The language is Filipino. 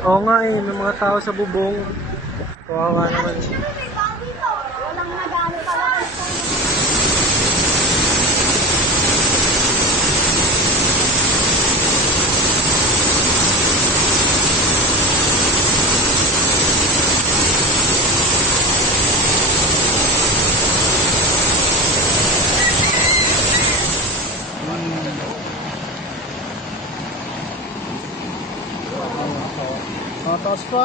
Oo nga eh, may mga tao sa bubong. Kawawa naman. Walang nag-ano pala. Taas pa.